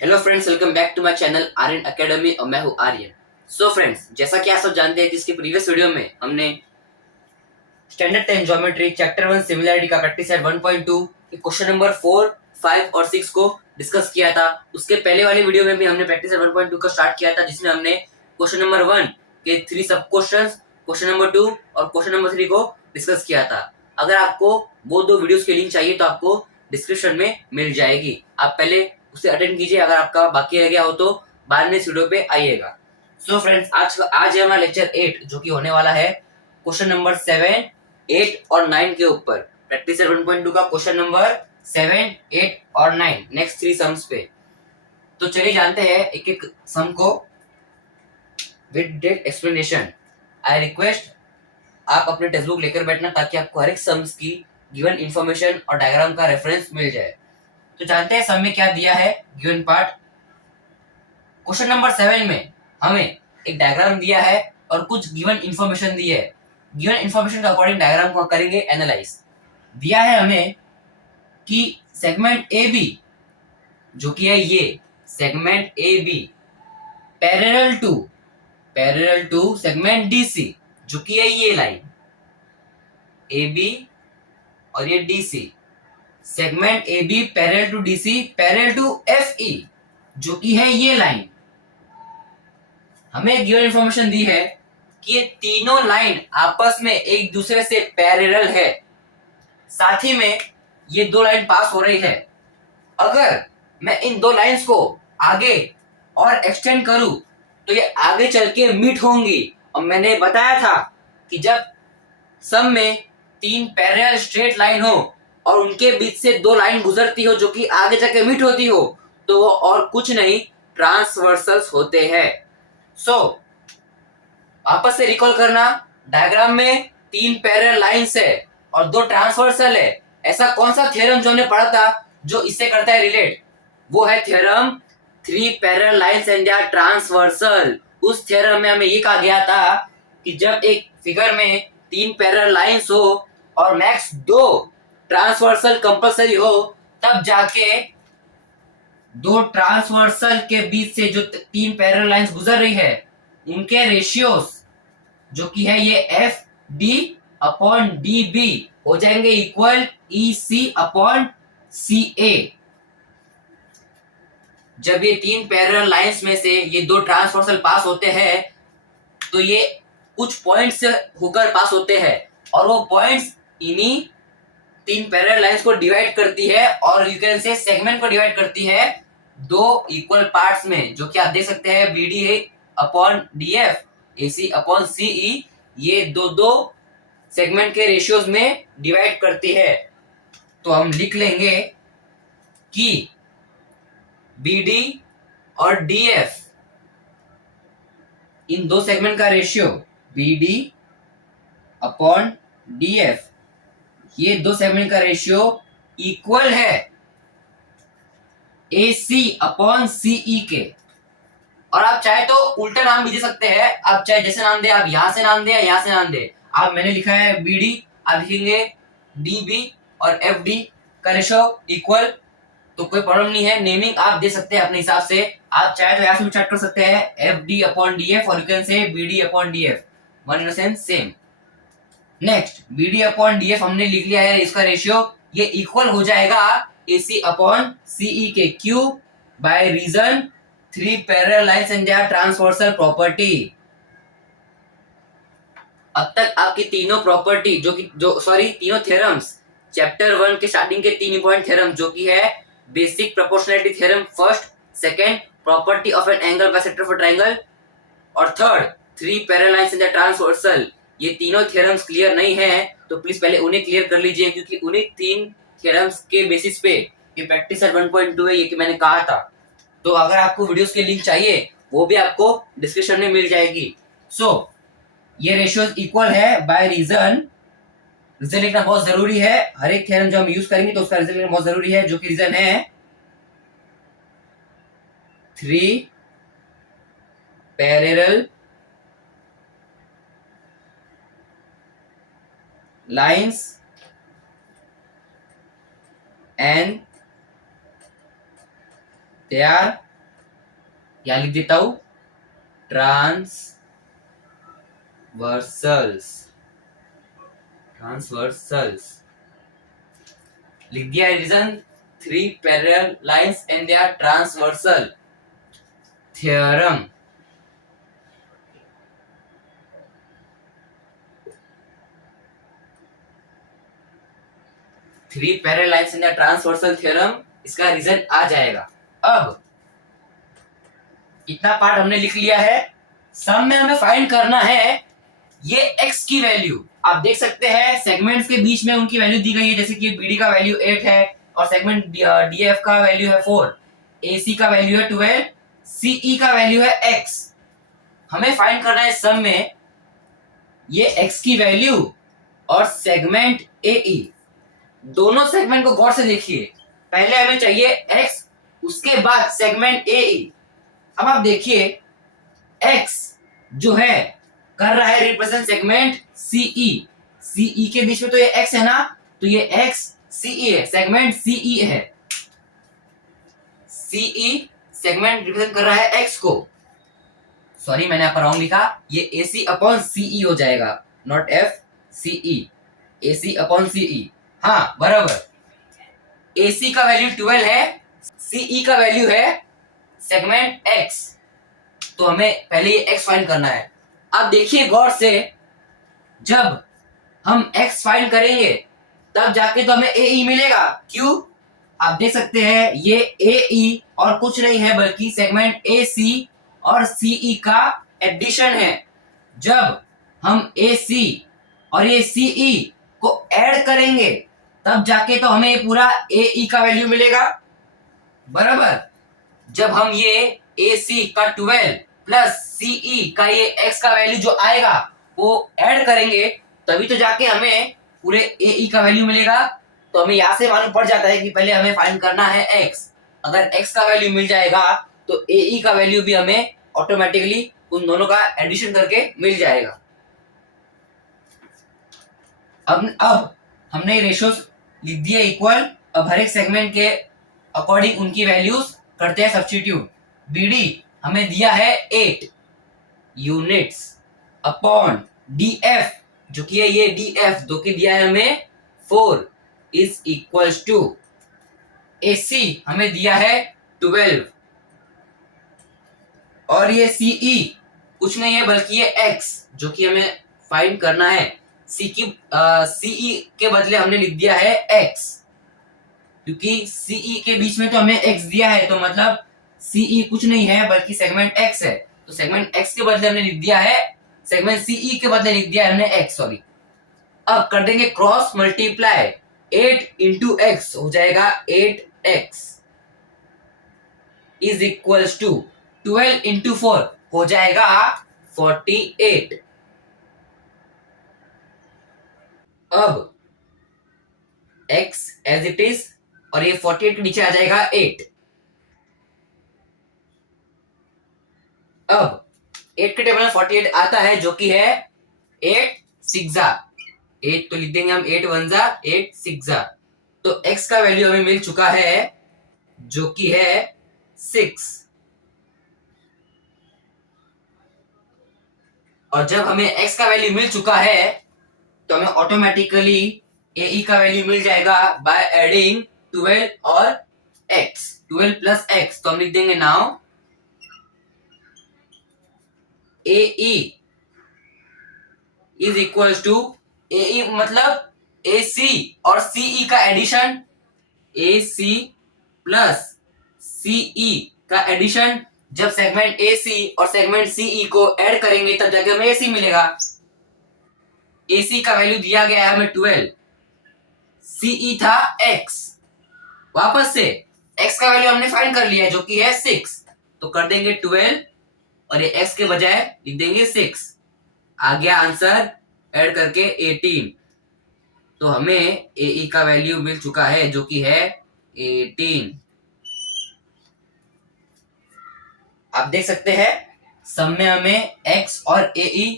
Hello friends, welcome back to my channel Aryan academy और मैं हूं आर्यन। सो फ्रेंड्स, जैसा कि आप सब जानते हैं कि इसके प्रीवियस वीडियो में हमने standard time geometry chapter 1 similarity का प्रैक्टिस सेट 1.2 के क्वेश्चन नंबर 4, 5 और 6 को डिस्कस किया था। उसके पहले वाले वीडियो में भी हमने प्रैक्टिस सेट 1.2 का स्टार्ट किया था, जिसमें हमने क्वेश्चन नंबर 1 के 3 सब क्वेश्चंस, क्वेश्चन नंबर 2 और क्वेश्चन नंबर 3 को डिस्कस किया था। अगर आपको वो दो वीडियोस के लिंक चाहिए तो आपको डिस्क्रिप्शन में मिल जाएगी। आप पहले उसे अटेंड कीजिए। अगर आपका बाकी रह गया हो तो बाद में इस वीडियो पे आइएगा। सो फ्रेंड्स, आज है हमारा लेक्चर 8 जो कि होने वाला है क्वेश्चन नंबर 7, 8 और 9 के ऊपर। प्रैक्टिस सेट 1.2 का क्वेश्चन नंबर 7, 8 और 9 नेक्स्ट 3 सम्स पे। तो चलिए जानते हैं एक एक सम को with that explanation. I request आप अपने टेक्स्ट बुक लेकर बैठना ताकि आपको हर एक सम्स की गिवन इंफॉर्मेशन और डायग्राम का रेफरेंस मिल जाए। तो जानते हैं सम में क्या दिया है। गिवन पार्ट क्वेश्चन नंबर 7 में हमें एक डायग्राम दिया है और कुछ गिवन इंफॉर्मेशन दी है। गिवन इंफॉर्मेशन के अकॉर्डिंग डायग्राम को करेंगे एनालाइज। दिया है हमें कि सेगमेंट ए बी जो कि है ये segment A B parallel to segment D C जो कि है ये लाइन ए बी और ये D C. Segment A B parallel to D C parallel to F E जो कि है ये लाइन। हमें गिवन इंफॉर्मेशन दी है कि ये तीनों लाइन आपस में एक दूसरे से पैरेलल है, साथ ही में ये दो लाइन पास हो रही है। अगर मैं इन दो लाइंस को आगे और एक्सटेंड करूं तो ये आगे चल के मीट होंगी। और मैंने बताया था कि जब सम में तीन पैरेलल स्ट्रेट लाइन हो और उनके बीच से दो लाइन गुजरती हो जो कि आगे जाके मीट होती हो तो वो और कुछ नहीं ट्रांसवर्सल्स होते हैं। सो वापस से रिकॉल करना, डायग्राम में तीन पैरेलल लाइंस है और दो ट्रांसवर्सल है। ऐसा कौन सा थ्योरम जो हमने पढ़ा था जो इससे करता है रिलेट? वो है theorem three parallel lines and they are transversal. उस थ्योरम में हमें ये कहा गया था कि जब एक फिगर में तीन पैरेलल लाइंस हो और मैक्स दो ट्रांसवर्सल कंपलसरी हो तब जाके दो ट्रांसवर्सल के बीच से जो तीन पैरेलल लाइंस गुजर रही है उनके रेशियोस जो कि है ये F D upon D B हो जाएंगे इक्वल ई सी अपॉन सी ए। जब ये तीन पैरेलल लाइंस में से ये दो ट्रांसवर्सल पास होते हैं तो ये कुछ पॉइंट से होकर पास होते हैं और वो पॉइंट्स इन्हीं तीन पैरेलल लाइंस को डिवाइड करती है और यू कैन से सेगमेंट को डिवाइड करती है दो इक्वल पार्ट्स में, जो कि आप देख सकते हैं B D upon D F, A C upon C E. ये दो दो सेगमेंट के रेशियोज में डिवाइड करती है। तो हम लिख लेंगे कि बी डी और डी एफ इन दो सेगमेंट का ratio B D upon D F, ये दो सेगमेंट का रेशियो इक्वल है ए सी अपॉन सीई के। और आप चाहे तो उल्टा नाम भी दे सकते हैं। आप चाहे जैसे नाम दे, आप यहां से नाम दे या यहां से नाम दे। आप मैंने लिखा है बी डी, आप लिखेंगे डी बी और एफ डी का रेशियो इक्वल, तो कोई प्रॉब्लम नहीं है। नेमिंग आप दे सकते हैं अपने हिसाब से। आप चाहे तो यहां से भी चेक कर सकते हैं F D upon D F और you can say B D upon D F, one in the sense same. Next B D upon D F हमने लिख लिया है, इसका रेशियो ये इक्वल हो जाएगा ए सी अपॉन सीई के Q by reason three parallel lines and their transversal property. अब तक आपकी तीनों प्रॉपर्टी तीनों थ्योरम्स चैप्टर 1 के स्टार्टिंग के तीन इंपॉर्टेंट थ्योरम जो कि है basic proportionality theorem first, second property of an angle bisector of a triangle और third three parallel lines and their transversal, ये तीनों थ्योरम्स क्लियर नहीं है तो प्लीज पहले उन्हें क्लियर कर लीजिए, क्योंकि उन्हीं तीन थ्योरम्स के बेसिस पे ये प्रैक्टिस सेट 1.2 है, ये कि मैंने कहा था। तो अगर आपको वीडियोस के लिंक चाहिए वो भी आपको डिस्क्रिप्शन में मिल जाएगी। सो ये रेशियोज इक्वल है बाय रीजन लिखना बहुत जरूरी है। हर एक थ्योरम जो हम यूज करेंगे तो उसका रीजन लिखना बहुत जरूरी है, जो कि रीजन है three parallel lines and they are या लिख देता हूं ट्रांसवर्सल्स लिख दिया है। Reason 3 parallel lines and they are transversal theorem. Three parallel lines in the transversal theorem, इसका रीजन आ जाएगा। अब इतना पार्ट हमने लिख लिया है। सम में हमें फाइंड करना है ये x की वैल्यू। आप देख सकते हैं सेगमेंट्स के बीच में उनकी वैल्यू दी गई है, जैसे कि BD का वैल्यू 8 है और सेगमेंट DF का वैल्यू है 4, AC का वैल्यू है 12, CE का वैल्यू है x। हमें फाइंड करना है सम में ये x की वैल्यू और सेगमेंट AE। दोनों सेगमेंट को गौर से देखिए, पहले हमें चाहिए x, उसके बाद सेगमेंट AE। अब आप देखिए x जो है कर रहा है रिप्रेजेंट सेगमेंट CE के बीच में तो ये x है ना, तो ये x CE है, सेगमेंट CE है। CE सेगमेंट रिप्रेजेंट कर रहा है x को। सॉरी मैंने यहाँ पर रॉन्ग लिखा, ये AC अपॉन CE हो जाएगा, not F CE, AC upon CE। हाँ बराबर। AC का वैल्यू 12 है, CE का वैल्यू है सेगमेंट x, तो हमें पहले ये x फाइंड करना है। अब देखिए गौर से, जब हम x फाइंड करेंगे तब जाके तो हमें AE मिलेगा। क्यों? आप देख सकते हैं ये AE और कुछ नहीं है बल्कि सेगमेंट AC और CE का एडिशन है। जब हम AC और ये CE को ऐड करेंगे तब जाके तो हमें पूरा AE का वैल्यू मिलेगा, बराबर। जब हम ये AC का 12 प्लस CE का ये x का वैल्यू जो आएगा वो ऐड करेंगे तभी तो जाके हमें पूरे AE का वैल्यू मिलेगा। तो हमें यहाँ से मालूम पड़ जाता है कि पहले हमें फाइंड करना है x। अगर x का वैल्यू मिल जाएगा तो AE का वैल्यू भी हमें ऑटोमेटिकली उन दोनों का एडिशन करके मिल जाएगा। अब हमने रेशियोज लिख दिए इक्वल। अब हर एक सेगमेंट के अकॉर्डिंग उनकी वैल्यूज करते हैं सब्स्टिट्यूट। BD हमें दिया है 8 यूनिट्स अपॉन DF जो कि है ये DF जो कि दिया है हमें 4 इज इक्वल्स टू AC हमें दिया है 12 और ये CE कुछ नहीं है बल्कि ये x जो कि हमें फाइंड करना है। CE के बदले हमने लिख दिया है x, क्योंकि CE के बीच में तो हमें x दिया है, तो मतलब CE कुछ नहीं है बल्कि सेगमेंट x है, तो सेगमेंट x के बदले हमने लिख दिया है, सेगमेंट CE के बदले लिख दिया है हमने x, सॉरी। अब कर देंगे क्रॉस मल्टीप्लाई, 8 इंटू x हो जाएगा 8x is equals to 12 into 4 हो जाएगा 48। अब x एज इट इज और ये 48 के नीचे आ जाएगा 8। अब 8 के टेबल में 48 आता है जो कि है 8 सिक्सा 8, तो लिख देंगे हम 8 वनजा 8 सिक्सा। तो x का वैल्यू हमें मिल चुका है जो कि है 6। और जब हमें x का वैल्यू मिल चुका है तो हमें ऑटोमेटिकली AE का वैल्यू मिल जाएगा बाय एडिंग 12 और x, 12 प्लस x, तो हम लिख देंगे now AE is equals to, AE मतलब AC और CE का एडिशन, AC प्लस CE का एडिशन। जब सेगमेंट AC और सेगमेंट CE को ऐड करेंगे तब जाके हमें AC मिलेगा। AC का वैल्यू दिया गया है हमें 12, CE था x, वापस से x का वैल्यू हमने फाइंड कर लिया है जो कि है 6, तो कर देंगे 12 और ये x के बजाय लिख देंगे 6, आ गया आंसर ऐड करके 18। तो हमें AE का वैल्यू मिल चुका है जो कि है 18। आप देख सकते हैं सम में हमें x और AE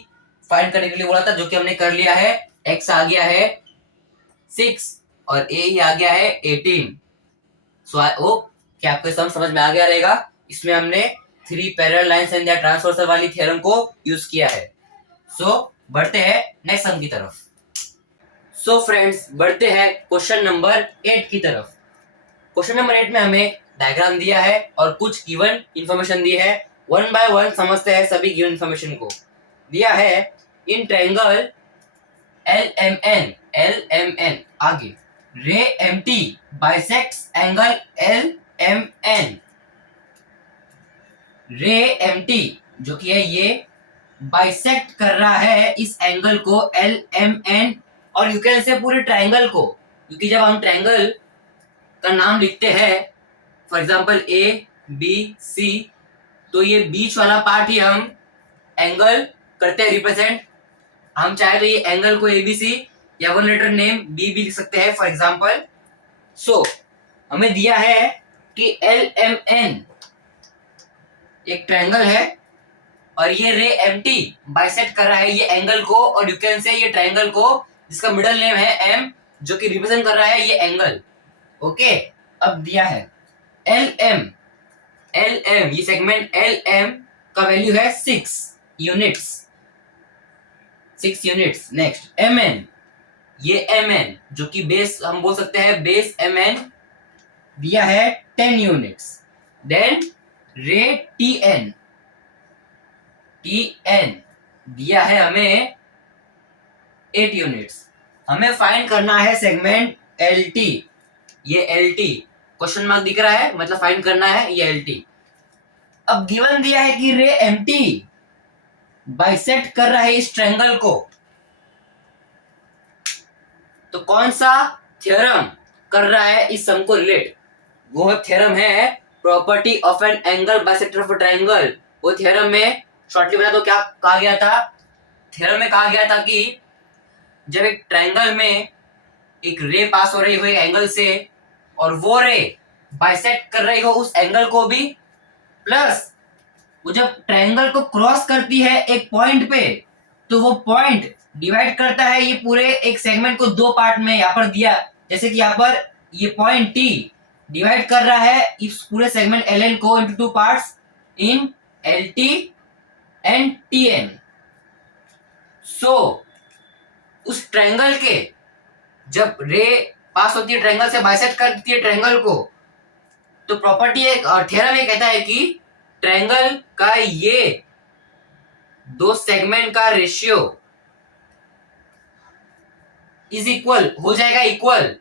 फाइंड करने के लिए बोला था जो कि हमने कर लिया है। x आ गया है 6 और AE आ गया है 18। सो आई होप कि आपको सम समझ में आ गया रहेगा। इसमें हमने 3 parallel lines and their transversal वाली थ्योरम को यूज किया है। सो बढ़ते हैं नेक्स्ट सम की तरफ। सो फ्रेंड्स बढ़ते हैं क्वेश्चन नंबर 8 की तरफ। क्वेश्चन नंबर 8 में हमें डायग्राम दिया है और कुछ गिवन इंफॉर्मेशन दी है। वन बाय वन समझते हैं सभी गिवन इंफॉर्मेशन को। दिया है इन ट्रायंगल LMN आगे रे MT बाइसेक्ट्स एंगल LMN। रे MT जो कि है ये बाइसेक्ट कर रहा है इस एंगल को LMN, और यू कैन से पूरे ट्रायंगल को, क्योंकि जब हम ट्रायंगल का नाम लिखते हैं फॉर एग्जांपल ABC, तो ये बीच वाला पार्ट ही हम एंगल करते हैं रिप्रेजेंट। हम चाहे तो ये एंगल को ABC या वन लेटर नेम B भी लिख सकते हैं फॉर एग्जांपल। सो हमें दिया है कि LMN एक ट्रायंगल है और ये रे MT बाइसेक्ट कर रहा है ये एंगल को, और यू कैन से ये ट्रायंगल को जिसका मिडिल नेम है M जो कि रिप्रेजेंट कर रहा है ये एंगल। ओके, अब दिया है LM ये सेगमेंट LM का वैल्यू है 6 यूनिट्स। नेक्स्ट MN, ये MN जो कि बेस हम बोल सकते हैं बेस MN दिया है 10 यूनिट्स। देन रे TN दिया है हमें 8 यूनिट्स। हमें फाइंड करना है सेगमेंट LT। ये LT क्वेश्चन मार्क दिख रहा है, मतलब फाइंड करना है ये LT। अब गिवन दिया है कि रे MT बाइसेक्ट कर रहा है इस ट्रायंगल को, तो कौन सा थ्योरम कर रहा है इस सम को रिलेट? वो थ्योरम है property of an angle bisector of a triangle. वो थ्योरम में शॉर्टली बता दो क्या कहा गया था। थ्योरम में कहा गया था कि जब एक ट्रायंगल में एक रे पास हो रही हो एंगल से और वो रे बाइसेक्ट कर रही हो उस एंगल को भी, प्लस वो जब ट्रायंगल को क्रॉस करती है एक पॉइंट पे, तो वो पॉइंट डिवाइड करता है ये पूरे एक सेगमेंट को दो पार्ट में। यहाँ पर दिया जैसे कि यहाँ पर ये पॉइंट T डिवाइड कर रहा है इस पूरे सेगमेंट LN को into 2 parts in LT and TN। सो उस ट्रायंगल के जब रे पास होती है ट्रायंगल से बाइसेक्ट करती है ट्रायंगल को, तो प्रॉपर्टी एक थ्योरम ये कहता है कि ट्रायंगल का ये दो सेगमेंट का रेशियो इज इक्वल हो जाएगा इक्वल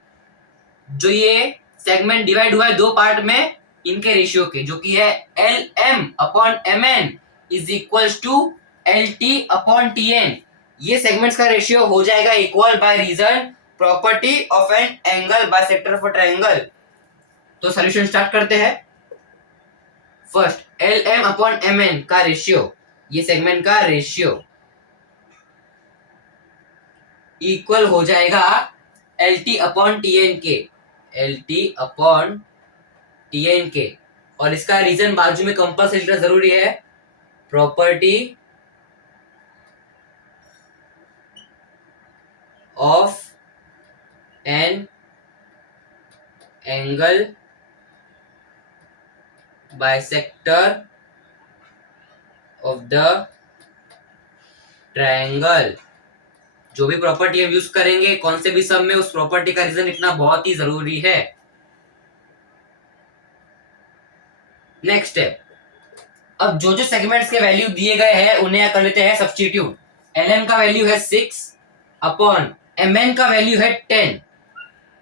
जो ये सेगमेंट डिवाइड हुआ है दो पार्ट में इनके रेशियो के, जो कि है LM/MN is equals to LT/TN। ये सेगमेंट्स का रेशियो हो जाएगा equal by reason property of an angle bisector of a triangle. तो सॉल्यूशन स्टार्ट करते हैं। फर्स्ट LM/MN का रेशियो, ये सेगमेंट का रेशियो इक्वल हो जाएगा LT/TN के, और इसका रीजन बाजू में कंपल्सरी लिखना जरूरी है। Property of an angle bisector of the triangle. जो भी प्रॉपर्टी हम यूज करेंगे कौन से भी सम में, उस प्रॉपर्टी का रीजन लिखना बहुत ही जरूरी है। नेक्स्ट है, अब जो जो सेगमेंट्स के वैल्यू दिए गए हैं उन्हें कर लेते हैं सब्स्टिट्यूट। LM का वैल्यू है 6 अपॉन MN का वैल्यू है 10।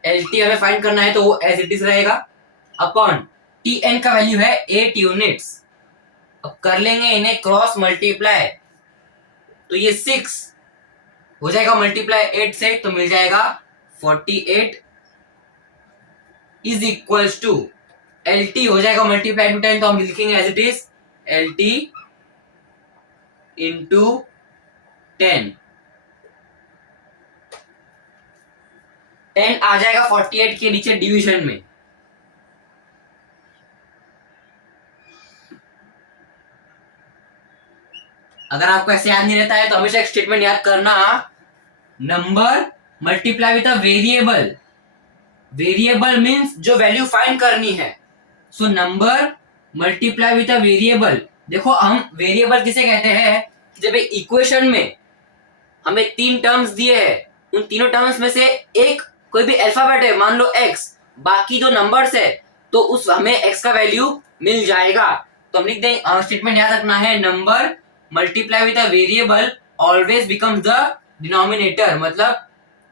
LT हमें फाइंड करना है तो वो एज इट इज रहेगा, अपॉन TN का वैल्यू है 8 यूनिट्स। अब कर लेंगे इन्हें क्रॉस मल्टीप्लाई, तो ये 6 हो जाएगा मल्टीप्लाई 8 से, तो मिल जाएगा 48 इज इक्वल्स टू LT हो जाएगा मल्टीप्लाई टू 10, तो हम लिखेंगे as it is LT into 10 आ जाएगा 48 के नीचे डिवीजन में। अगर आपको ऐसे याद नहीं रहता है तो हमेशा एक स्टेटमेंट याद करना, number multiply with a variable. Variable means जो वैल्यू फाइंड करनी है। So number multiply with a variable देखो हम वेरिएबल किसे कहते हैं, जब एक इक्वेशन में हमें 3 टर्म्स दिए हैं, उन तीनों टर्म्स में से एक कोई भी अल्फाबेट है, मान लो x, बाकी जो नंबर्स है तो उस हमें x का वैल्यू मिल जाएगा। तो हम लिख दें, स्टेटमेंट याद रखना है, number multiply with a variable always becomes the denominator. मतलब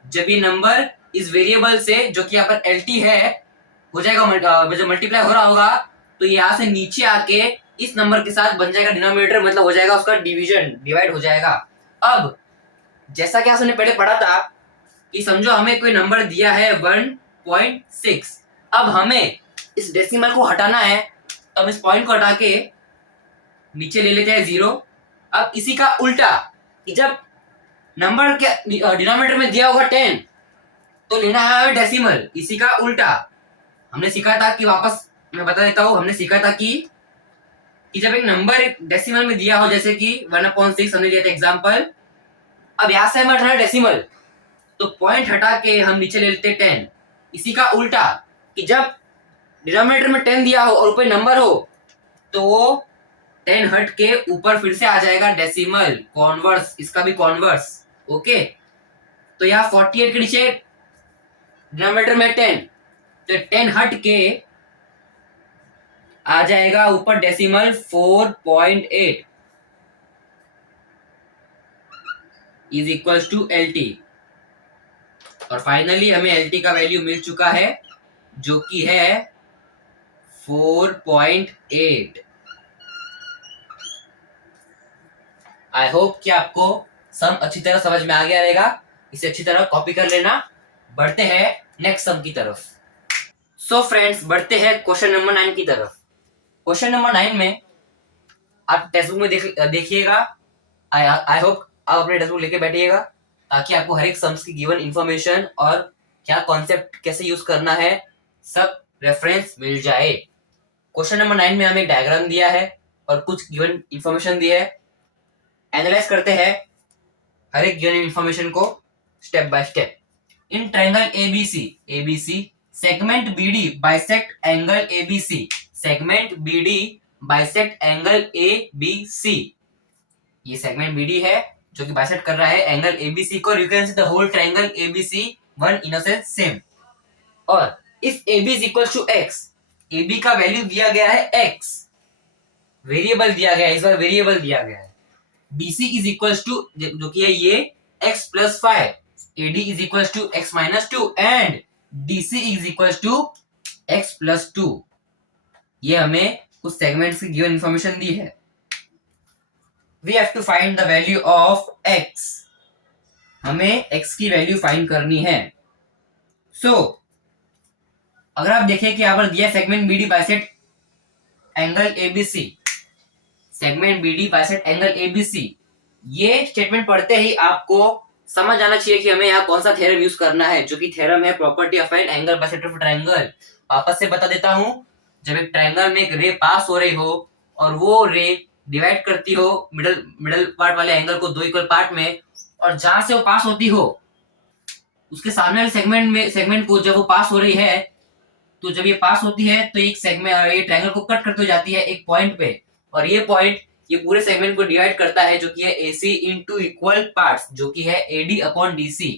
जब ये नंबर इस वेरिएबल से जो कि यहाँ पर lt है हो जाएगा, जब मल्टीप्लाई हो रहा होगा तो यहाँ से नीचे आके इस नंबर के साथ बन जाएगा डिनोमिनेटर, मतलब हो जाएगा उसका डिवीजन, डिवाइड हो जाएगा। अब जैसा कि आपने पहले पढ़ा था कि समझो हमें कोई नंबर दिया है 1.6, अब हमें इस डेसिमल को हटाना है, तो हम इस पॉइंट को हटा के नीचे ले लेते हैं 0। अब इसी का उल्टा, कि जब नंबर के डिनोमिनेटर में दिया होगा 10 तो लेना है हमें डेसिमल, इसी का उल्टा। हमने सीखा था कि, वापस मैं बता देता हूं, हमने सीखा था कि जब एक नंबर डेसिमल में दिया हो, जैसे कि 1/6 हमने लिया था एग्जांपल, अब यहां से हमें हटाना डेसिमल, तो पॉइंट हटा के हम नीचे ले लेते 10। इसी का उल्टा, कि जब डिनोमिनेटर में 10 दिया हो और ऊपर नंबर हो तो वो 10 हट के ऊपर फिर से आ जाएगा डेसिमल, कॉन्वर्स, इसका भी कॉन्वर्स। ओके, तो यहाँ 48 के नीचे डिनोमिनेटर में 10, तो 10 हट के आ जाएगा ऊपर decimal 4.8 is equal to LT। और फाइनली हमें LT का वैल्यू मिल चुका है जो कि है 4.8। आई होप कि आपको सम अच्छी तरह समझ में आ गया रहेगा, इसे अच्छी तरह कॉपी कर लेना। बढ़ते हैं नेक्स्ट सम की तरफ। सो फ्रेंड्स, बढ़ते हैं क्वेश्चन नंबर 9 की तरफ। क्वेश्चन नंबर 9 में आप टेक्स्ट बुक में देखिएगा। आई होप आप अपने टेक्स्ट बुक लेके बैठिएगा, ताकि आपको हर एक सम्स की गिवन इंफॉर्मेशन और क्या कॉन्सेप्ट कैसे यूज करना है सब रेफरेंस मिल जाए। क्वेश्चन नंबर 9 में हमें एक डायग्राम दिया है और कुछ गिवन इंफॉर्मेशन दी है। एनालाइज करते हैं हर एक गिवन इंफॉर्मेशन को step by step. In triangle ABC segment BD bisect angle ABC, segment BD bisect angle ABC। ये सेगमेंट BD है जो कि बाइसेक्ट कर रहा है एंगल ABC को। You can see the whole triangle ABC one in a sense same. और if AB is equal to x, AB का वैल्यू दिया गया है x, वेरिएबल दिया गया है, इस बार वेरिएबल दिया गया है। BC इज इक्वल टू, जो कि है ये x plus 5, AD is equal to x minus 2 and DC is equal to x plus 2। ये हमें कुछ सेगमेंट्स की गिवन इंफॉर्मेशन दी है। We have to find the value of x, हमें x की वैल्यू फाइंड करनी है। सो अगर आप देखें कि यहां पर दिया segment BD bisect angle ABC, segment BD bisect angle ABC, ये स्टेटमेंट पढ़ते ही आपको समझ आना चाहिए कि हमें यहाँ कौन सा थ्योरम यूज करना है, जो कि थ्योरम है property of an angle bisector of triangle. वापस से बता देता हूं, जब एक ट्रायंगल में एक रे पास हो रही हो और वो रे डिवाइड करती हो मिडल पार्ट वाले एंगल को दो इक्वल पार्ट में, और जहां से वो पास होती हो उसके सामने वाले सेगमेंट को जब वो पास हो रही है, तो जब ये पास होती है तो एक सेगमेंट ये ट्रायंगल को कट करते जाती है एक पॉइंट पे, और ये पॉइंट ये पूरे सेगमेंट को डिवाइड करता है, जो कि है AC इनटू इक्वल पार्ट्स, जो कि है AD अपॉन DC।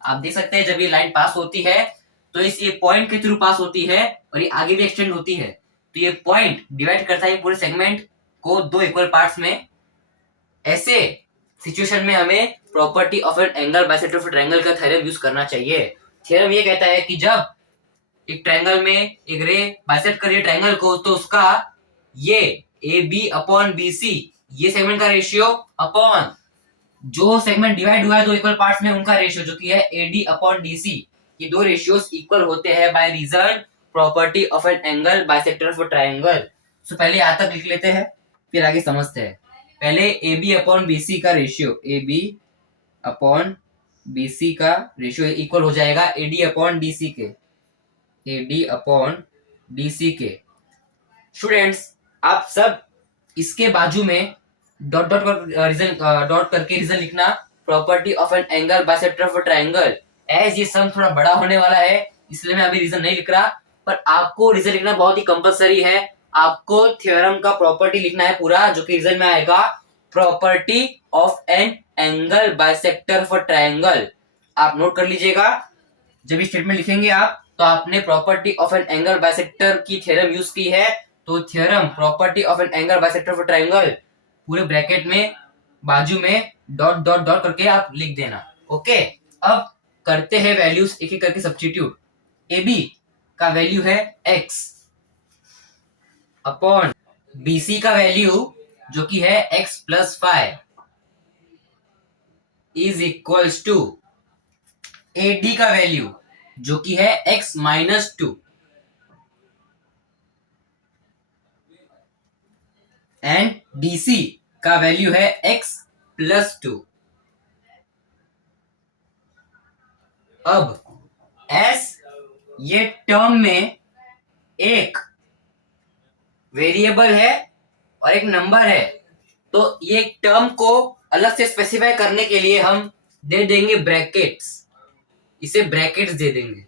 आप देख सकते हैं जब ये लाइन पास होती है तो इस ये पॉइंट के थ्रू पास होती है और ये आगे भी एक्सटेंड होती है, तो ये पॉइंट डिवाइड करता है पूरे सेगमेंट को दो इक्वल पार्ट्स में। ऐसे सिचुएशन में हमें property of an angle bisector of triangle का थ्योरम यूज करना चाहिए। थ्योरम ये कहता है कि जब एक ट्रायंगल में एक रे बाइसेक्ट कर रही है ट्रायंगल को, तो उसका ये AB अपॉन BC, ये सेगमेंट का रेशियो अपॉन जो सेगमेंट डिवाइड हुआ है दो इक्वल पार्ट्स में उनका रेशियो, जो कि है AD अपॉन DC, ये दो रेशियोस इक्वल होते हैं by reason property of an angle bisector of triangle. So पहले यहां तक लिख लेते हैं, फिर आगे समझते हैं। पहले AB अपॉन BC का रेशियो, AB अपॉन BC का रेशियो इक्वल हो जाएगा AD अपॉन DC के, AD अपॉन DC के। स्टूडेंट्स, आप सब इसके बाजू में डॉट डॉट डॉट करके रीजन लिखना, property of an angle bisector of triangle. As ये सम थोड़ा बड़ा होने वाला है इसलिए मैं अभी रीजन नहीं लिख रहा, पर आपको रीजन लिखना बहुत ही कंपलसरी है, आपको थ्योरम का प्रॉपर्टी लिखना है पूरा, जो कि रीजन में आएगा, property of an angle bisector for triangle. आप नोट कर लीजिएगा, जब स्टेटमेंट लिखेंगे आप तो आपने property of an angle bisector की थ्योरम यूज की है, तो theorem property of an angle bisector for triangle पूरे ब्रैकेट में बाजू में डॉट डॉट डॉट करके आप लिख देना। ओके, अब करते हैं वैल्यूज एक एक करके सब्स्टिट्यूट। ए बी का वैल्यू है x अपॉन बी सी का वैल्यू जो कि है x plus 5 is equals to A D का वैल्यू जो कि है x minus 2 and D C का वैल्यू है x प्लस 2। अब s ये टर्म में एक वेरिएबल है और एक नंबर है, तो ये टर्म को अलग से स्पेसिफाई करने के लिए हम दे देंगे ब्रैकेट्स, इसे ब्रैकेट्स दे देंगे।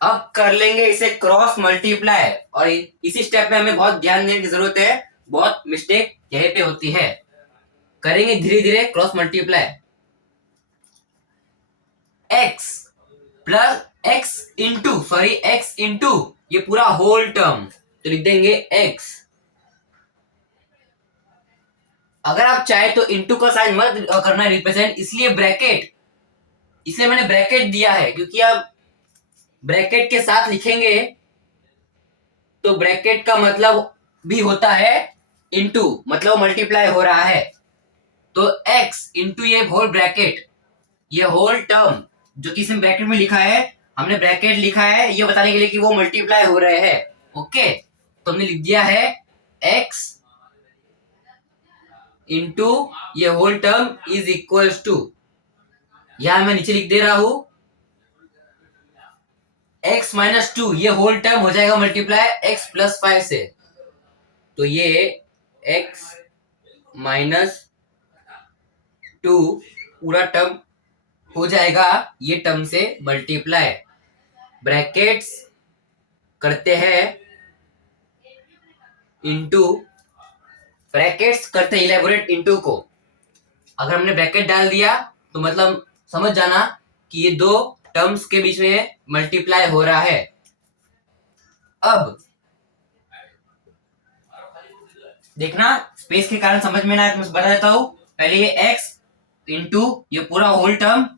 अब कर लेंगे इसे क्रॉस मल्टीप्लाई, और इसी स्टेप में हमें बहुत ध्यान देने की जरूरत है, बहुत मिस्टेक यहीं पे होती है। करेंगे धीरे धीरे cross multiply. x plus x into ये पूरा होल टर्म, तो लिख देंगे x। अगर आप चाहे तो इंटू का साइन मत करना रिप्रेजेंट, इसलिए मैंने ब्रैकेट दिया है, क्योंकि आप ब्रैकेट के साथ लिखेंगे तो ब्रैकेट का मतलब भी होता है इंटू, मतलब मल्टीप्लाई हो रहा है। तो x इंटू ये होल ब्रैकेट, ये होल टर्म जो कि इसमें ब्रैकेट में लिखा है, हमने ब्रैकेट लिखा है ये बताने के लिए कि वो मल्टीप्लाई हो रहे हैं। ओके, तो हमने लिख दिया है x इंटू ये whole term is equals to, यहां मैं नीचे लिख दे रहा हूं x माइनस 2, ये होल टर्म हो जाएगा मल्टीप्लाई x प्लस 5 से, तो ये x माइनस 2 पूरा टर्म हो जाएगा ये टर्म से मल्टीप्लाई। ब्रैकेट्स करते हैं इंटू, ब्रैकेट्स करते हैं इलेबोरेट इंटू को। अगर हमने ब्रैकेट डाल दिया तो मतलब समझ जाना कि ये दो टर्म्स के बीच में मल्टीप्लाई हो रहा है। अब देखना, स्पेस के कारण समझ में ना आए तो मैं बता देता हूं। पहले ये x इंटू ये पूरा whole term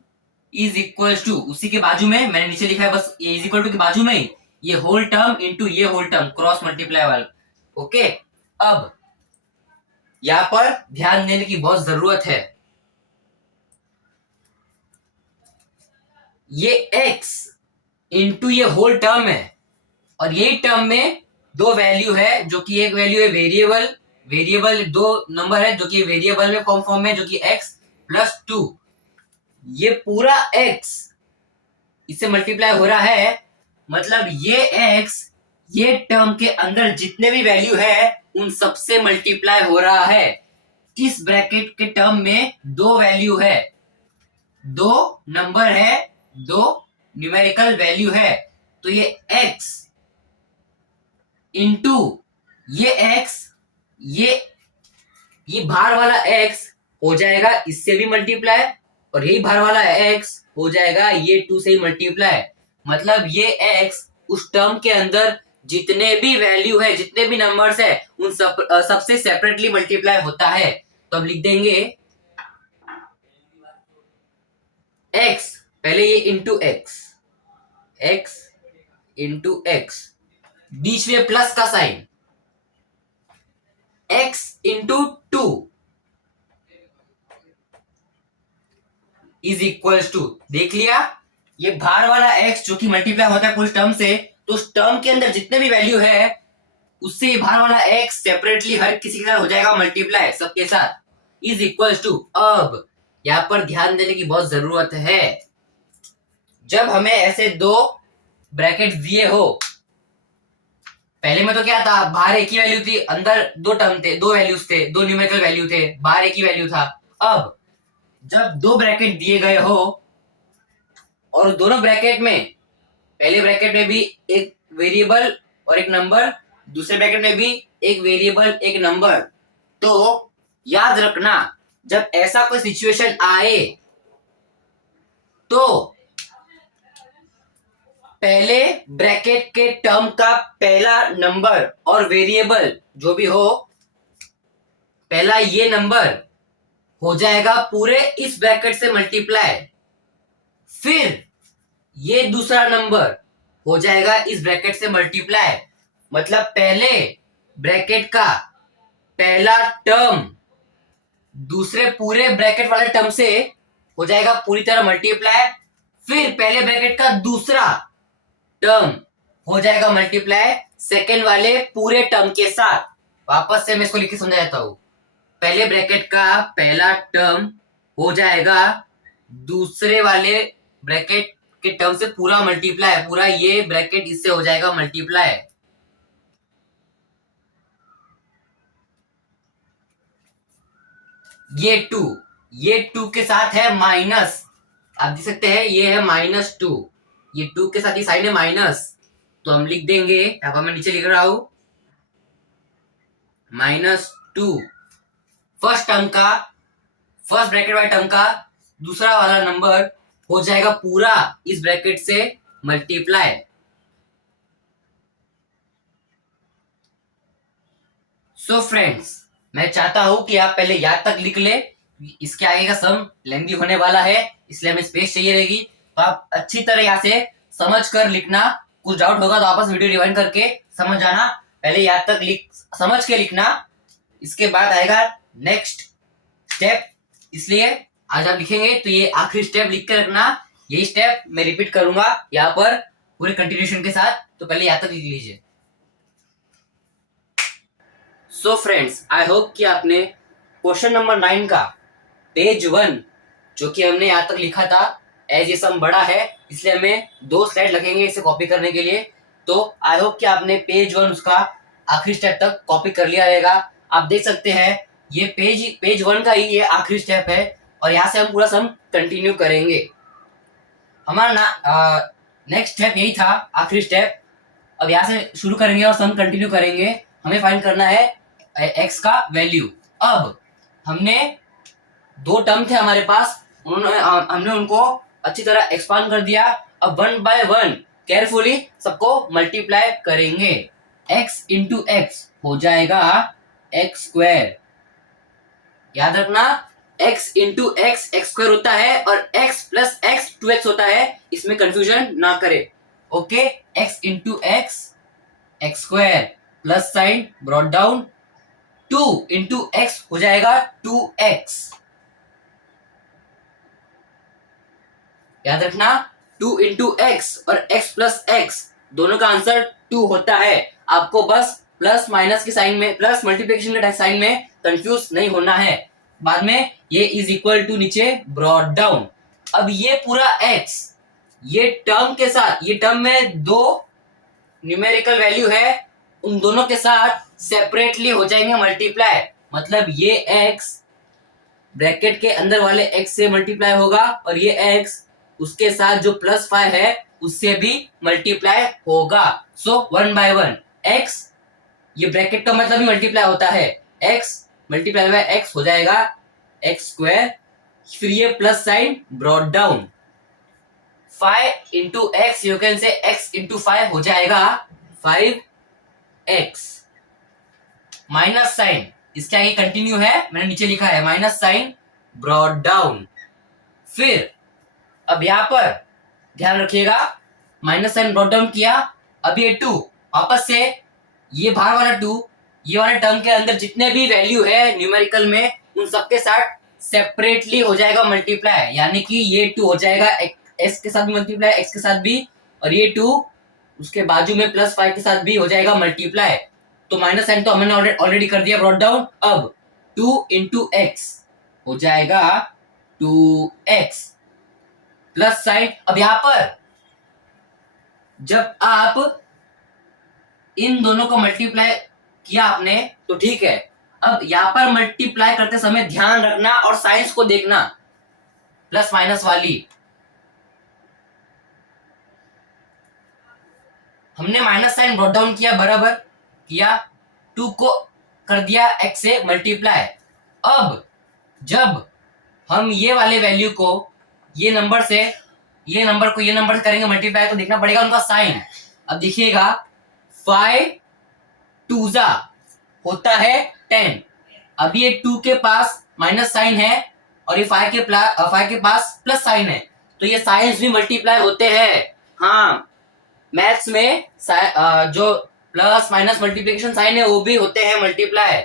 is equal to, उसी के बाजू में मैंने नीचे लिखा है बस ये इज इक्वल टू के बाजू में ही ये होल टर्म इंटू ये होल टर्म क्रॉस मल्टीप्लाई वाला। ओके, अब यहां पर ध्यान देने की बहुत जरूरत है, ये x इंटू ये होल टर्म है और यही टर्म में दो वैल्यू है, जो कि एक वैल्यू है वेरिएबल दो नंबर है जो कि वेरिएबल में फॉर्म में, जो कि x प्लस 2, ये पूरा x इससे मल्टीप्लाई हो रहा है, मतलब ये x ये टर्म के अंदर जितने भी वैल्यू है उन सबसे मल्टीप्लाई हो रहा है। इस ब्रैकेट के टर्म में दो वैल्यू है, दो नंबर है, दो न्यूमेरिकल वैल्यू है, तो ये x इंटू ये x, ये बाहर वाला x हो जाएगा इससे भी मल्टीप्लाई, और यही बाहर वाला x हो जाएगा ये 2 से ही मल्टीप्लाई। मतलब ये x उस टर्म के अंदर जितने भी वैल्यू है, जितने भी नंबर्स है, उन सबसे सेपरेटली मल्टीप्लाई होता है। तो अब लिख देंगे x, पहले ये इंटू x इंटू x, बीच में प्लस का sign, x into 2 is equal to, देख लिया ये बाहर वाला x जो कि मल्टीप्लाई होता है पूरे टर्म से, तो उस टर्म के अंदर जितने भी वैल्यू है उससे ये बाहर वाला x सेपरेटली हर किसी के साथ हो जाएगा मल्टीप्लाई सबके साथ, इज इक्वल टू। अब यहां पर ध्यान देने की बहुत जरूरत है, जब हमें ऐसे दो ब्रैकेट दिए हो, पहले में तो क्या था, बाहर एक ही वैल्यू थी, अंदर दो टर्म थे, दो वैल्यूज थे, दो न्यूमेरिकल वैल्यू थे, बाहर एक ही वैल्यू था। अब जब दो ब्रैकेट दिए गए हो और दोनों ब्रैकेट में पहले ब्रैकेट में भी एक वेरिएबल और एक नंबर, दूसरे ब्रैकेट में भी एक वेरिएबल एक नंबर। तो याद रखना, जब ऐसा कोई सिचुएशन आए तो पहले ब्रैकेट के टर्म का पहला नंबर और वेरिएबल जो भी हो, पहला ये नंबर हो जाएगा पूरे इस ब्रैकेट से मल्टीप्लाई, फिर ये दूसरा नंबर हो जाएगा इस ब्रैकेट से मल्टीप्लाई। मतलब पहले ब्रैकेट का पहला टर्म दूसरे पूरे ब्रैकेट वाले टर्म से हो जाएगा पूरी तरह मल्टीप्लाई, फिर पहले ब्रैकेट का दूसरा टर्म हो जाएगा मल्टीप्लाई सेकेंड वाले पूरे टर्म के साथ। वापस से मैं इसको लिख के समझा देता हूं। पहले ब्रैकेट का पहला टर्म हो जाएगा दूसरे वाले ब्रैकेट के टर्म से पूरा मल्टीप्लाई, पूरा ये ब्रैकेट इससे हो जाएगा मल्टीप्लाई। ये टू के साथ है माइनस, आप देख सकते हैं ये है -2, ये 2 के साथ ये साइन है माइनस, तो हम लिख देंगे, यहाँ पर मैं नीचे लिख रहा हूं -2 फर्स्ट टर्म का, फर्स्ट ब्रैकेट वाले टर्म का दूसरा वाला नंबर हो जाएगा पूरा इस ब्रैकेट से मल्टीप्लाई। सो फ्रेंड्स, मैं चाहता हूं कि आप पहले याद तक लिख ले, इसके आगे का सम लेंथी होने वाला है इसलिए हमें स्पेस चाहिए रहेगी, तो आप अच्छी तरह यहाँ से समझ कर लिखना। कुछ डाउट होगा तो वापस वीडियो रिवाइंड करके समझ जाना, पहले याद तक लिख समझ के लिखना, इसके बाद आएगा नेक्स्ट स्टेप। इसलिए आज आप लिखेंगे तो ये आखिरी स्टेप लिख के रखना, यही स्टेप मैं रिपीट करूंगा यहाँ पर पूरे कंटिन्यूशन के साथ, तो पहले याद तक लिख लीजिए। सो फ्रेंड्स, आई होप कि आपने क्वेश्चन नंबर 9 का पेज 1 जो कि हमने यहाँ तक लिखा था, एज ये सम बड़ा है इसलिए हमें 2 स्लाइड लगेंगे इसे कॉपी करने के लिए, तो आई होप कि आपने पेज 1 उसका आखिरी स्टेप तक कॉपी कर लिया रहेगा। आप देख सकते हैं ये पेज 1 का ही ये आखिरी स्टेप है और यहाँ से हम पूरा सम कंटिन्यू करेंगे। हमारा नेक्स्ट स्टेप यही था, आखिरी स्टेप। अब यहाँ से शुरू करेंगे और सम कंटिन्यू करेंगे। हमें फाइंड करना है x का वैल्यू। अब हमने 2 टर्म थे हमारे पास, हमने उनको अच्छी तरह एक्सपांड कर दिया। अब 1 बाय 1 केयरफुली सबको मल्टीप्लाई करेंगे। x इंटू एक्स हो जाएगा एक्स स्क्वायर। याद रखना, x into x x square होता है और x प्लस एक्स 2x होता है, इसमें कंफ्यूजन ना करे। Okay, x into x x square plus sign brought down, 2 into x हो जाएगा 2x। याद रखना, 2 इंटू एक्स और x प्लस एक्स दोनों का आंसर 2 होता है। आपको बस प्लस माइनस के साइन में, प्लस मल्टीप्लिकेशन के साइन में कंफ्यूज नहीं होना है। बाद में ये इज इक्वल टू नीचे ब्रॉट डाउन। अब ये पूरा x, ये टर्म के साथ, ये टर्म में 2 न्यूमेरिकल वैल्यू है, उन दोनों के साथ सेपरेटली हो जाएंगे मल्टीप्लाई। मतलब ये x ब्रैकेट के अंदर वाले x से मल्टीप्लाई होगा और ये x उसके साथ जो +5 है उससे भी मल्टीप्लाई होगा। सो 1 बाय 1 x, ये ब्रैकेट का मतलब ही मल्टीप्लाई होता है, x मल्टीप्लाई बाय x हो जाएगा एक्स स्क्वायर, फिर ये plus sign brought down, 5 into x, you can से x इंटू 5 हो जाएगा 5x, माइनस साइन इसके आगे कंटिन्यू है, मैंने नीचे लिखा है माइनस साइन ब्रॉट डाउन। फिर अब यहां पर ध्यान रखिएगा, माइनस साइन ब्रॉट डाउन किया, अब ये 2 वापस से ये बाहर वाला 2, ये वाले टर्म के अंदर जितने भी वैल्यू है न्यूमेरिकल में उन सबके साथ सेपरेटली हो जाएगा मल्टीप्लाई। यानी कि ये 2 हो जाएगा s के साथ भी मल्टीप्लाई, x के साथ भी, और ये 2 उसके बाजू में +5 के साथ भी हो जाएगा मल्टीप्लाई। तो माइनस साइन तो हमने ऑलरेडी कर दिया ब्रॉट डाउन। अब 2 इंटू एक्स हो जाएगा 2x प्लस साइन। अब यहां पर जब आप इन दोनों को मल्टीप्लाई किया आपने तो ठीक है, अब यहां पर मल्टीप्लाई करते समय ध्यान रखना और साइंस को देखना, प्लस माइनस वाली। हमने माइनस साइन ब्रॉट डाउन किया, बराबर किया, 2 को कर दिया x से मल्टीप्लाई। अब जब हम ये वाले वैल्यू को ये नंबर से ये नंबर से करेंगे मल्टीप्लाई, तो देखना पड़ेगा उनका साइन। अब देखिएगा 5 2 जा होता है 10। अब ये 2 के पास माइनस साइन है और ये 5 के पास प्लस साइन है, तो ये साइंस भी मल्टीप्लाई होते हैं। हाँ, मैथ्स में जो प्लस माइनस मल्टीप्लिकेशन साइन है वो भी होते हैं मल्टीप्लाई।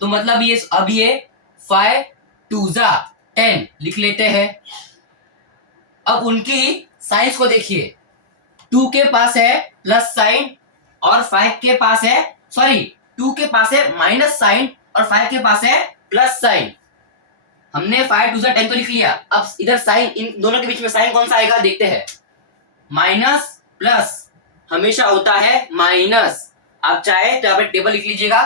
तो मतलब ये अब ये 5 2 जा 10 लिख लेते हैं। अब उनकी साइंस को देखिए, 2 के पास है प्लस साइन और 5 के पास है 2 के पास है माइनस साइन और 5 के पास है प्लस साइन। हमने 5 2 जा 10 तो लिख लिया। अब इधर साइन, इन दोनों के बीच में साइन कौन सा आएगा देखते हैं। माइनस प्लस हमेशा होता है माइनस। आप चाहे तो यहाँ पे टेबल लिख लीजिएगा,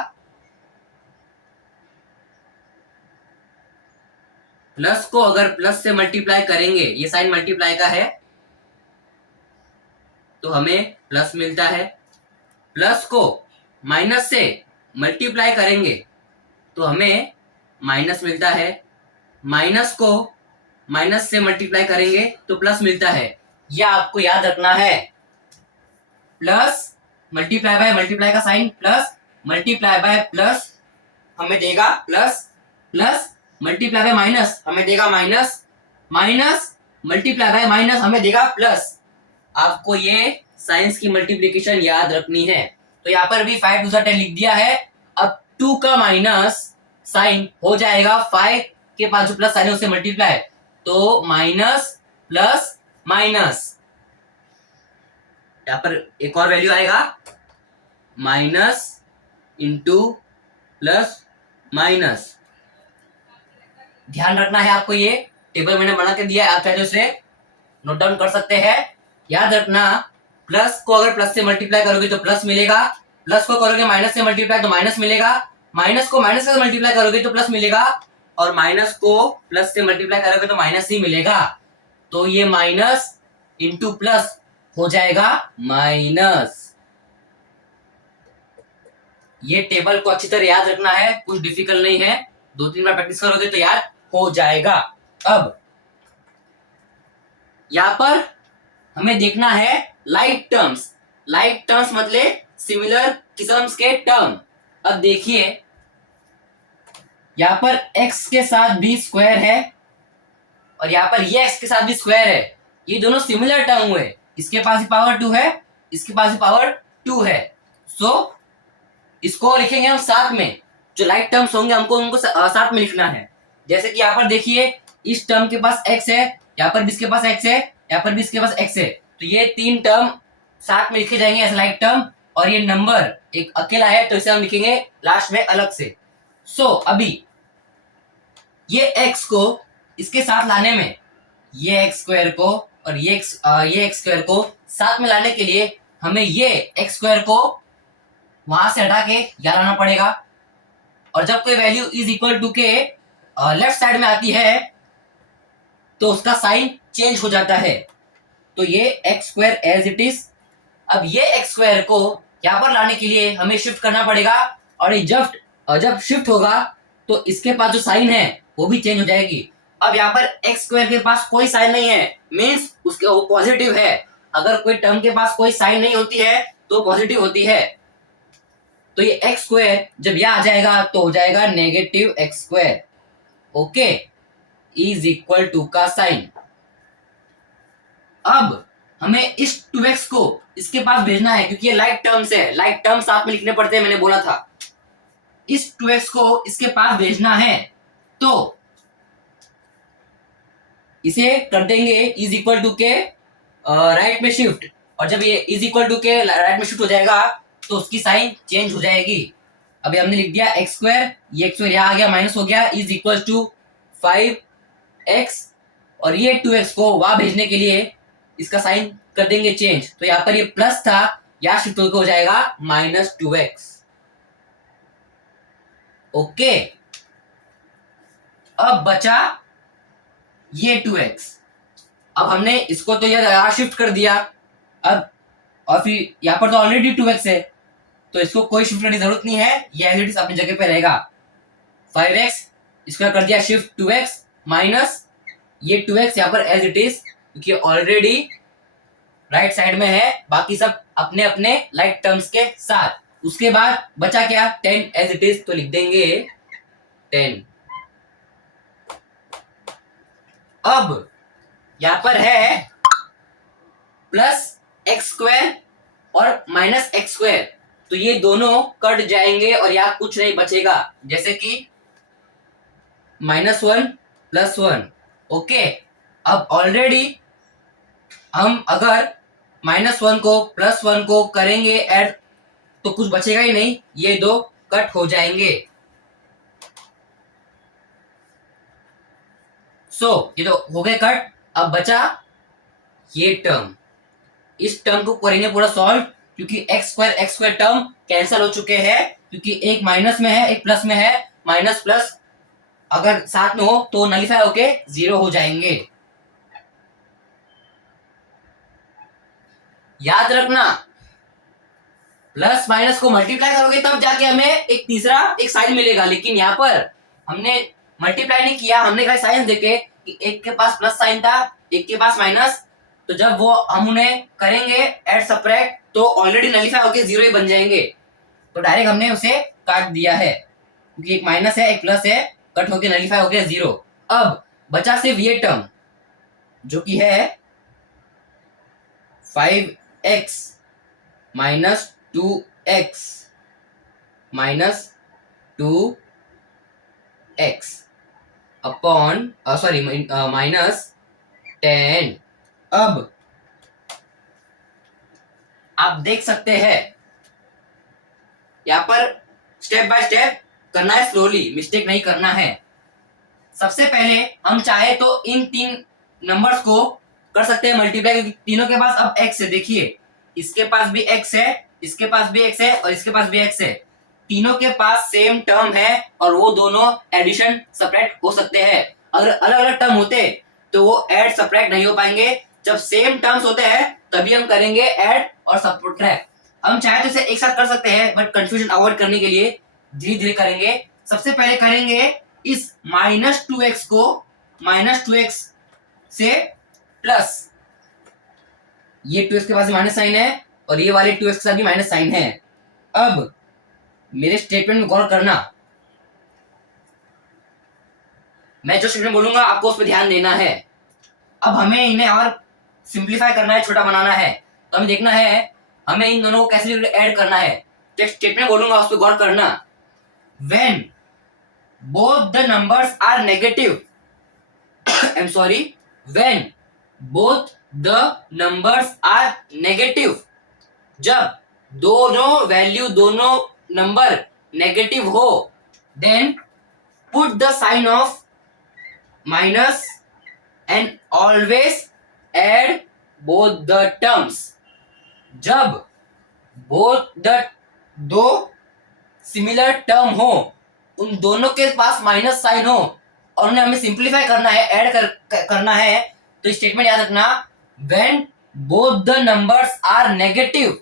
प्लस को अगर प्लस से मल्टीप्लाई करेंगे, ये साइन मल्टीप्लाई का है, तो हमें प्लस मिलता है। प्लस को माइनस से मल्टीप्लाई करेंगे तो हमें माइनस मिलता है। माइनस को माइनस से मल्टीप्लाई करेंगे तो प्लस मिलता है। यह आपको याद रखना है। प्लस मल्टीप्लाई बाय मल्टीप्लाई का sign plus, multiply by plus हमें देगा plus, plus multiply by minus हमें देगा minus, minus multiply by minus हमें देगा प्लस। आपको ये साइंस की मल्टीप्लिकेशन याद रखनी है। तो यहाँ पर भी 5 2 जा 10 लिख दिया है। अब 2 का माइनस साइन हो जाएगा 5 के पास जो प्लस साइन है उससे मल्टीप्लाई, तो माइनस प्लस माइनस। यहाँ पर एक और वैल्यू आएगा, माइनस इंटू प्लस माइनस। ध्यान रखना है आपको, ये टेबल मैंने बना के दिया है, आप चाहे उसे नोट डाउन कर सकते हैं। याद रखना, प्लस को अगर प्लस से मल्टीप्लाई करोगे तो प्लस मिलेगा, प्लस को करोगे माइनस से मल्टीप्लाई तो माइनस मिलेगा, माइनस को माइनस से मल्टीप्लाई करोगे तो प्लस मिलेगा, और माइनस को प्लस से मल्टीप्लाई करोगे तो माइनस ही मिलेगा। तो ये माइनस इंटू प्लस हो जाएगा माइनस। ये टेबल को अच्छी तरह याद रखना है, कुछ डिफिकल्ट नहीं है, 2-3 बार प्रैक्टिस करोगे तो याद हो जाएगा। अब यहां पर हमें देखना है लाइक टर्म्स। लाइक टर्म्स मतलब सिमिलर किस्म के टर्म। अब देखिए, यहां पर x के साथ भी स्क्वायर है और यहां पर ये x के साथ भी स्क्वायर है। ये दोनों सिमिलर टर्म हुए, इसके पास ही पावर 2 है, इसके पास ही पावर 2 है। सो इसको लिखेंगे हम साथ में। जो लाइक टर्म्स होंगे हमको उनको साथ में लिखना है। जैसे कि यहाँ पर देखिए, इस टर्म के पास x है, यहाँ पर भी इसके पास x है, यहाँ पर भी इसके पास x है, तो ये 3 टर्म साथ में लिखे जाएंगे ऐसे लाइक टर्म। और ये नंबर एक अकेला है तो इसे हम लिखेंगे लास्ट में अलग से। सो अभी ये x को इसके साथ लाने में, ये x स्क्वायर को और ये x स्क्वायर को साथ में लाने के लिए हमें ये x स्क्वायर को वहां से हटा के यहाँ लाना पड़ेगा। और जब कोई वैल्यू इज इक्वल टू के लेफ्ट साइड में आती है तो उसका साइन चेंज हो जाता है। तो ये x square as it is. अब ये एक्स स्क्वायर को यहाँ पर लाने के लिए हमें शिफ्ट करना पड़ेगा, और ये जब शिफ्ट होगा तो इसके पास जो साइन है वो भी चेंज हो जाएगी। अब यहाँ पर एक्स स्क्वायर के पास कोई साइन नहीं है, मीन्स उसके वो पॉजिटिव है। अगर कोई टर्म के पास कोई साइन नहीं होती है तो पॉजिटिव होती है। तो ये एक्स स्क्वायर जब यहां आ जाएगा तो हो जाएगा negative x square. Okay, is equal to का साइन। अब हमें इस 2x को इसके पास भेजना है, क्योंकि ये लाइक टर्म्स है, लाइक टर्म्स साथ में लिखने पड़ते हैं, मैंने बोला था। इस 2x को इसके पास भेजना है तो इसे कर देंगे इज इक्वल टू के राइट में शिफ्ट, और जब ये इज इक्वल टू के राइट में शिफ्ट हो जाएगा तो उसकी साइन चेंज हो जाएगी। अभी हमने लिख दिया एक्स स्क्वायर, ये एक्स स्क्वायर यहाँ आ गया, माइनस हो गया, इज इक्वल टू 5x, और ये 2x को वहां भेजने के लिए इसका साइन कर देंगे चेंज। तो यहाँ पर ये प्लस था, यहाँ शिफ्ट होकर हो जाएगा -2x। ओके, अब बचा ये 2x। अब हमने इसको तो यहाँ शिफ्ट कर दिया। अब और फिर यहाँ पर तो ऑलरेडी 2x है, तो इसको कोई शिफ्ट करने की जरूरत नहीं है, ये एज इट इज अपनी जगह पे रहेगा। 5x इसको कर दिया शिफ्ट 2x माइनस ये 2x यहाँ पर एज इट इज, क्योंकि ऑलरेडी राइट साइड में है, बाकी सब अपने अपने लाइक टर्म्स के साथ। उसके बाद बचा क्या 10 एज इट इज, तो लिख देंगे 10। अब यहां पर है प्लस एक्स स्क्वायर और माइनस एक्स स्क्वायर, तो ये दोनों कट जाएंगे और यहां कुछ नहीं बचेगा, जैसे कि -1 + 1। ओके, अब ऑलरेडी हम अगर -1 को +1 को करेंगे ऐड, तो कुछ बचेगा ही नहीं, ये दो कट हो जाएंगे। ये तो हो गए कट। अब बचा ये टर्म, इस टर्म को करेंगे पूरा सॉल्व, क्योंकि एक्स स्क्वायर टर्म कैंसिल हो चुके हैं, क्योंकि एक माइनस में है एक प्लस में है, माइनस प्लस अगर साथ में हो तो नलिफाई होके 0 हो जाएंगे। याद रखना, प्लस माइनस को मल्टीप्लाई करोगे तब जाके हमें एक तीसरा एक साइन मिलेगा, लेकिन यहाँ पर हमने मल्टीप्लाई नहीं किया, हमने खाली साइन देखे कि एक के पास प्लस साइन था एक के पास माइनस, तो जब वो हम उन्हें करेंगे एड सब्ट्रैक्ट तो ऑलरेडी नलिफाई होके 0 ही बन जाएंगे, तो डायरेक्ट हमने उसे काट दिया है, क्योंकि एक माइनस है एक प्लस है, कट होके नलिफाई हो गया 0। अब बचा सिर्फ ये टर्म जो कि है 5x minus 2x minus 2x upon sorry minus 10। अब आप देख सकते हैं यहां पर स्टेप बाय स्टेप करना है, स्लोली, मिस्टेक नहीं करना है। सबसे पहले हम चाहे तो इन तीन नंबर्स को कर सकते हैं मल्टीप्लाई, क्योंकि तीनों के पास अब x है। देखिए इसके पास भी x है, इसके पास भी x है और इसके पास भी x है, तीनों के पास सेम टर्म है और वो दोनों एडिशन सब्ट्रैक्ट हो सकते हैं। अगर अलग अलग टर्म होते तो वो ऐड सब्ट्रैक्ट नहीं हो पाएंगे, जब सेम टर्म्स होते हैं तभी हम करेंगे ऐड और सब्ट्रैक्ट। हम चाहे तो इसे एक साथ कर सकते हैं, बट कंफ्यूजन अवॉइड करने के लिए धीरे धीरे करेंगे। सबसे पहले करेंगे इस -2x को -2x से प्लस, ये 2x के पास माइनस साइन है और ये वाले 2x के साथ भी माइनस साइन है। अब मेरे स्टेटमेंट में गौर करना, मैं जो स्टेटमेंट बोलूंगा आपको उस पर ध्यान देना है। अब हमें इन्हें और सिंप्लीफाई करना है, छोटा बनाना है, तो हमें देखना है हमें इन दोनों को कैसे ऐड करना है। तो स्टेटमेंट बोलूंगा उस पर गौर करना। When both the numbers are negative, I'm sorry, when both the numbers are negative, जब दोनों वैल्यू दोनों नंबर नेगेटिव हो, then put the sign of minus and always add both the terms। जब both the दो similar term हो, उन दोनों के पास माइनस साइन हो और उन्हें हमें सिंप्लीफाई करना है, ऐड करना है, तो स्टेटमेंट याद रखना, when both the numbers are negative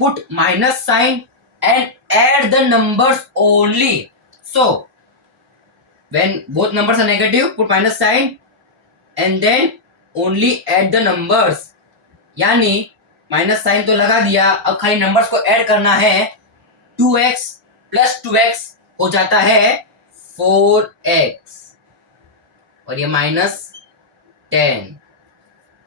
put minus sign and add the numbers only। so when both numbers are negative put minus sign and then only add the numbers, यानी minus sign तो लगा दिया, अब खाली numbers को add करना है। 2x plus 2x हो जाता है 4x और ये -10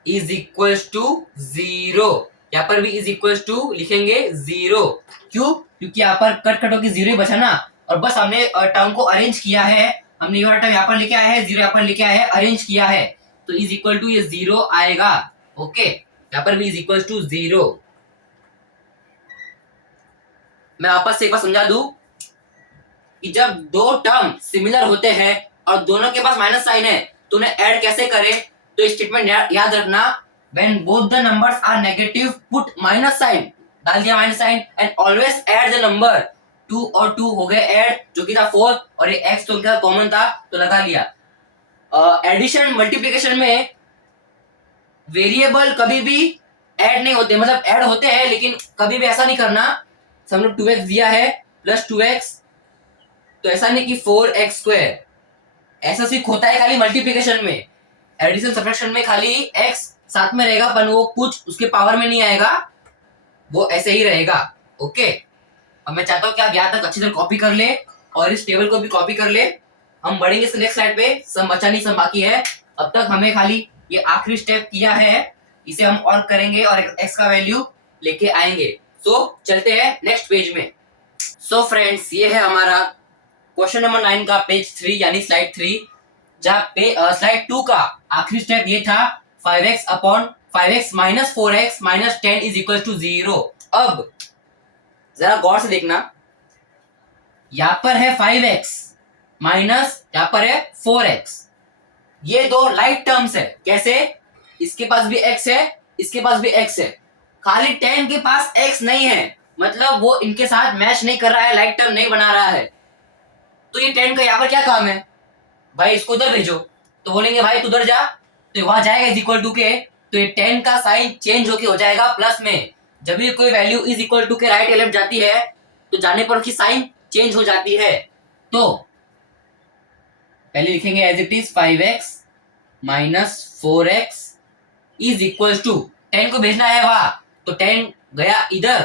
इज इक्वल टू 0। यहाँ पर भी इज इक्वल टू लिखेंगे 0, क्यों? क्योंकि यहाँ पर कट होकर 0 ही बचा ना, और बस हमने टर्म को अरेंज किया है, हमने ये टर्म यहाँ पर लिखा है 0 यहाँ पर लिखा है, अरेंज किया है, तो इज इक्वल टू ये 0 आएगा। ओके, यहाँ पर भी इज इक्वल टू 0। मैं वापस से एक बार समझा दूं कि जब दो टर्म सिमिलर होते हैं और दोनों के पास माइनस साइन है तो उन्हें ऐड कैसे करें, तो स्टेटमेंट याद रखना, when both the numbers are negative put minus sign, डाल दिया minus sign, and always add the number. 2 और 2 हो गए ऐड, जो कि था 4, और ये x तो उनका कॉमन था तो लगा लिया। एडिशन मल्टीप्लिकेशन में वेरिएबल कभी भी ऐड नहीं होते, मतलब ऐड होते हैं लेकिन कभी भी ऐसा नहीं करना हम लोग 2x दिया है प्लस 2x, तो ऐसा नहीं कि 4x स्क्वायर, ऐसा सिर्फ होता है खाली मल्टीप्लिकेशन में। एडिशन सब्ट्रैक्शन में खाली x साथ में रहेगा पर वो कुछ उसके पावर में नहीं आएगा, वो ऐसे ही रहेगा। ओके, अब मैं चाहता हूँ कि आप यहाँ तक अच्छी तरह कॉपी कर ले और इस टेबल को भी कॉपी कर ले। हम बढ़ेंगे इस नेक्स्ट स्लाइड पे, सम बचा नहीं सम बाकी है। अब तक हमें खाली ये आखिरी स्टेप किया है, इसे हम और करेंगे और x का वैल्यू लेके आएंगे। सो चलते हैं नेक्स्ट पेज में। सो फ्रेंड्स, ये है हमारा क्वेश्चन नंबर 9 का पेज 3 यानी स्लाइड 3, जहाँ पे स्लाइड 2 का आखिरी स्टेप ये था 5x अपॉन 5x minus 4x minus 10 is equal to 0। अब जरा गौर से देखना, यहाँ पर है 5x माइनस यहाँ पर है 4x, ये दो लाइक टर्म्स है। कैसे? इसके पास भी x है, इसके पास भी x है, खाली 10 के पास x नहीं है, मतलब वो इनके साथ मैच नहीं कर रहा है, लाइक टर्म नहीं बना रहा है। तो ये 10 का यहाँ पर क्या काम है? भाई इसको उधर भेजो, तो बोलेंगे भाई तू उधर जा, तो वहां जाएगा इज इक्वल टू के, तो ये 10 का साइन चेंज होके हो जाएगा प्लस में। जब भी कोई वैल्यू इज इक्वल टू के राइट या लेफ्ट जाती है तो जाने पर उसकी साइन चेंज हो जाती है। तो पहले लिखेंगे as it is 5x minus 4x is equal to 10 को भेजना है वहां, तो 10 गया इधर,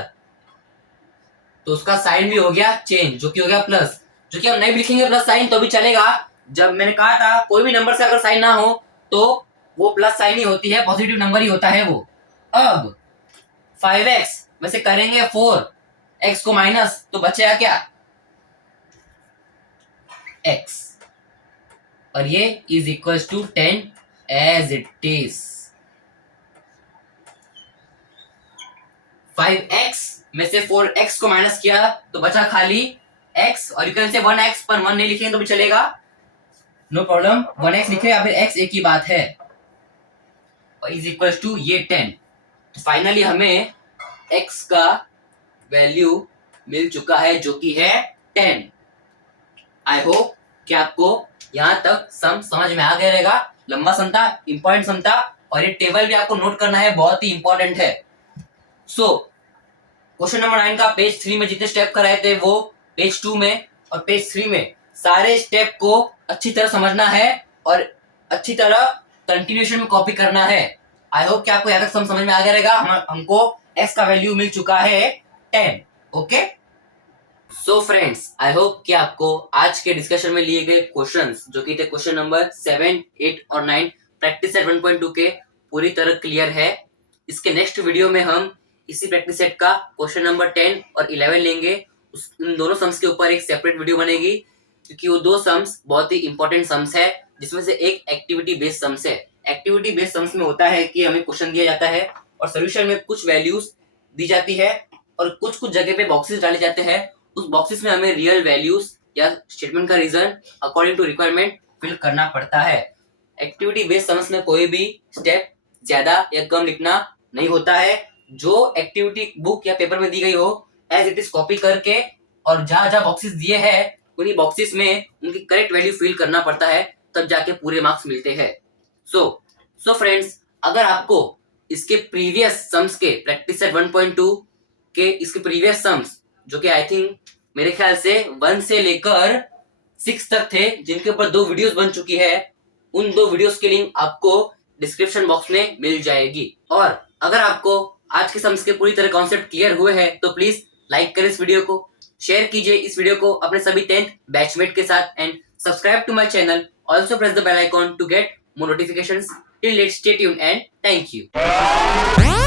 तो उसका साइन भी हो गया चेंज, जो कि हो गया प्लस। जो कि हम नहीं भी लिखेंगे प्लस साइन तो भी चलेगा। जब मैंने कहा था कोई भी नंबर से अगर साइन ना हो तो वो प्लस साइन ही होती है, पॉजिटिव नंबर ही होता है वो। अब 5x में से करेंगे 4x को माइनस, तो बचेगा क्या? x, और ये is equal to 10 as it is. 5x में से 4x को माइनस किया तो बचा खाली x, और यू कैन से 1x, पर 1 नहीं लिखेंगे तो भी चलेगा, नो प्रॉब्लम। 1x लिखे या फिर x एक ही बात है, और इज इक्वल टू ये 10। तो फाइनली हमें x का वैल्यू मिल चुका है जो कि है 10। आई होप कि आपको यहां तक सम समझ में आ गया रहेगा। लंबा सम था, इंपॉर्टेंट सम था, और ये टेबल भी आपको नोट करना है, बहुत ही इंपॉर्टेंट है। सो क्वेश्चन नंबर 9 का पेज 3 में जितने स्टेप कराए थे वो पेज 2 में और पेज 3 में सारे स्टेप को अच्छी तरह समझना है और अच्छी तरह कंटिन्यूएशन में कॉपी करना है। आई होप कि आपको यहाँ तक समझ में आ गया रहेगा। हमको x का वैल्यू मिल चुका है 10। Okay, so friends, I hope कि आपको आज के डिस्कशन में लिए गए क्वेश्चंस जो कि थे क्वेश्चन नंबर 7, 8 और 9 प्रैक्टिस सेट 1.2 के पूरी तरह क्लियर है। इसके नेक्स्ट वीडियो में हम इसी प्रैक्टिस सेट का क्वेश्चन नंबर 10 और 11 लेंगे। उन दोनों समस के ऊपर एक सेपरेट वीडियो बनेगी, क्योंकि वो दो सम्स बहुत ही इंपॉर्टेंट सम्स है, जिसमें से एक एक्टिविटी बेस्ड सम्स है। एक्टिविटी बेस्ड सम्स में होता है कि हमें क्वेश्चन दिया जाता है और सोल्यूशन में कुछ वैल्यूज दी जाती है और कुछ कुछ जगह पे बॉक्सेस डाले जाते हैं। उस बॉक्सेस में हमें रियल वैल्यूज या स्टेटमेंट का reason according to requirement fill करना पड़ता है। एक्टिविटी बेस्ड सम्स में कोई भी स्टेप ज्यादा या कम लिखना नहीं होता है। जो एक्टिविटी बुक या पेपर में दी गई हो एज इट इज कॉपी करके, और जहां जहां बॉक्सेस दिए हैं उन्हीं बॉक्सेस में उनकी करेक्ट वैल्यू फिल करना पड़ता है, तब जाके पूरे मार्क्स मिलते हैं। सो फ्रेंड्स, अगर आपको इसके प्रीवियस सम्स के प्रैक्टिस सेट 1.2 के इसके प्रीवियस सम्स जो कि आई थिंक मेरे ख्याल से 1 से लेकर 6 तक थे, जिनके ऊपर 2 वीडियोस बन चुकी है, उन 2 वीडियोस की लिंक आपको डिस्क्रिप्शन बॉक्स में मिल जाएगी। और अगर आपको आज के सम्स के पूरी तरह कॉन्सेप्ट क्लियर हुए हैं तो प्लीज लाइक करें इस वीडियो को, शेयर कीजिए इस वीडियो को अपने सभी 10th बैचमेट के साथ, and subscribe to my channel. Also press the bell icon to get more notifications. Till late, stay tuned and thank you.